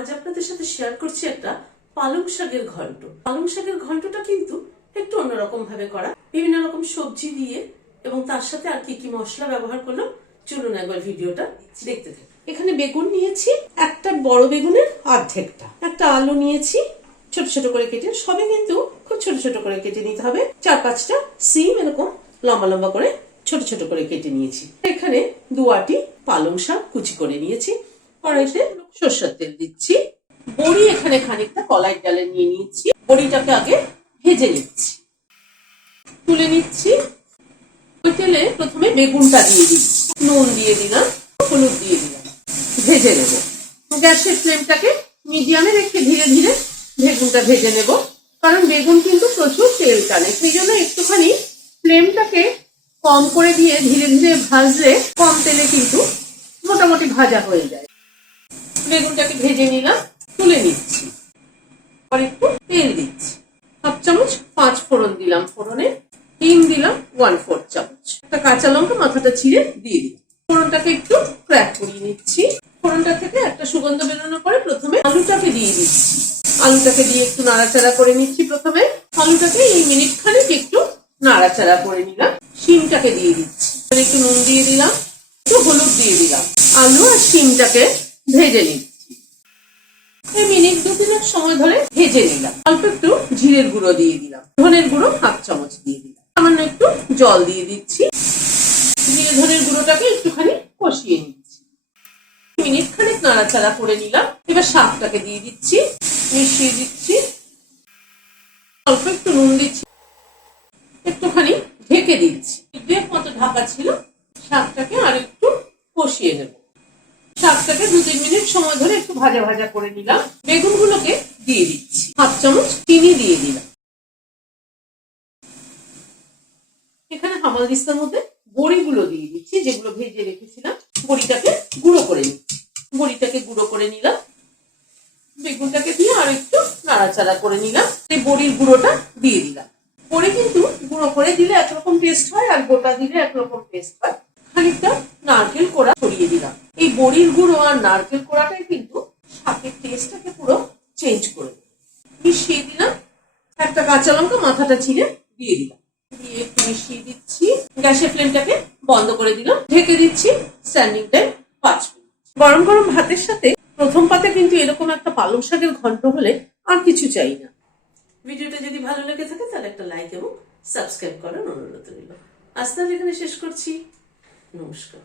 আজ আপনাদের সাথে শেয়ার করছি একটা পালং শাকের ঘন্ট। পালং শাকের ঘন্টটা কিন্তু একটু অন্যরকম ভাবে করা, বিভিন্ন রকম সবজি দিয়ে এবং তার সাথে আর কি কি মশলা ব্যবহার করলাম চলুন একবার ভিডিওটা দেখতে থাকুন। এখানে বেগুন নিয়েছি, একটা বড় বেগুনের অর্ধেকটা, একটা আলু নিয়েছি ছোট ছোট করে কেটে, সবই কিন্তু খুব ছোট ছোট করে কেটে নিতে হবে। 4-5টা সিম এরকম লম্বা লম্বা করে ছোট ছোট করে কেটে নিয়েছি। এখানে 2 আটি পালং শাক কুচি করে নিয়েছি। কড়াইতে সরষের তেল দিচ্ছি। বড়ি এখানে খানিকটা কলাই ডালে নিয়ে নিয়েছি। বড়িটাকে আগে ভেজে নিচ্ছি, তুলে নিচ্ছি। ওই তেলে প্রথমে বেগুনটা দিয়ে দিচ্ছি, নুন দিয়ে দিলাম, হলুদ দিয়ে দিলাম, ভেজে নেব। গ্যাসের ফ্লেমটাকে মিডিয়ামে রেখে ধীরে ধীরে বেগুনটা ভেজে নেব, কারণ বেগুন কিন্তু প্রচুর তেল টানে। সেই জন্য একটুখানি ফ্লেমটাকে কম করে দিয়ে ধীরে ধীরে ভাজলে কম তেলে কিন্তু মোটামুটি ভাজা হয়ে যায়। বেগুনটাকে ভেজে নিলাম, তুলে নিচ্ছি। আর একটু তেল দিচ্ছি, 1/2 চামচ 5 ফোড়ন দিলাম, ফোড়নে হিং দিলাম 1/4 চামচ, একটা কাঁচা লঙ্কা মাথাটা ছিঁড়ে দিয়ে দিই। ফোড়নটাকে একটু ক্র্যাক করিয়ে নিচ্ছি। ফোড়নটা থেকে একটা সুগন্ধ বেরোনোর পরে প্রথমে আলুটাকে দিয়ে দিচ্ছি। আলুটাকে দিয়ে একটু নাড়াচাড়া করে নিচ্ছি। প্রথমে আলুটাকে এই মিনিট খানিক একটু নাড়াচাড়া করে নিলাম। শিমটাকে দিয়ে দিচ্ছি, একটু নুন দিয়ে দিলাম, একটু হলুদ দিয়ে দিলাম। আলু আর শিমটাকে ভেজে নিচ্ছি। এই মিনিট 2-3 সময় ধরে ভেজে নিলাম। অল্প একটু জিরের গুঁড়ো দিয়ে দিলাম, ধনের গুঁড়ো 1/2 চামচ দিয়ে দিলাম, সামান্য একটু জল দিয়ে দিচ্ছি। জিরে ধনের গুঁড়োটাকে একটুখানি কষিয়ে নিচ্ছি। মিনিট খানিক নাড়াচাড়া করে নিলাম। এবার শাকটাকে দিয়ে দিচ্ছি, মিশিয়ে দিচ্ছি, অল্প একটু নুন দিচ্ছি, একটুখানি ঢেকে দিচ্ছি। 1.5 মতো ঢাকা ছিল। শাকটাকে আর একটু কষিয়ে নেব। শাকটাকে 2-3 মিনিট সময় ধরে একটু ভাজা ভাজা করে নিলাম। বেগুনগুলোকে দিয়ে দিচ্ছি, 1/2 চামচ চিনি দিয়ে দিলাম। এখানে হামালদিস্তার মধ্যে বড়িগুলো দিয়ে দিচ্ছি, যেগুলো ভেজে রেখেছিলাম। বড়িটাকে গুঁড়ো করে নিচ্ছি। বড়িটাকে গুঁড়ো করে নিলাম। বেগুনটাকে দিয়ে আর একটু নাড়াচাড়া করে নিলাম। এই বড়ির গুঁড়োটা দিয়ে দিলাম। বড়ি কিন্তু গুঁড়ো করে দিলে একরকম টেস্ট হয়, আর গোটা দিলে একরকম টেস্ট হয়। খানিকটা নারকেল কোড়া ছড়িয়ে দিলাম। এই বড়ির গুঁড়ো আর নারকেল কোড়াটাই কিন্তু শাকের টেস্টটাকে পুরো চেঞ্জ করে দেবে। মিশিয়ে দিলাম। একটা কাঁচা লঙ্কা মাথাটা ছিঁড়ে দিয়ে দিলাম, দিয়ে একটু মিশিয়ে দিচ্ছি। গ্যাসের ফ্লেমটাকে বন্ধ করে দিলাম, ঢেকে দিচ্ছি। Standing time 5 minute. গরম গরম ভাতের সাথে প্রথম পাতে কিন্তু এরকম একটা পালং শাকের ঘন্ট হলে আর কিছু চাই না। ভিডিওটা যদি ভালো লেগে থাকে তাহলে একটা লাইক এবং সাবস্ক্রাইব করার অনুরোধ রইল। আজ তাহলে এখানে শেষ করছি। নমস্কার।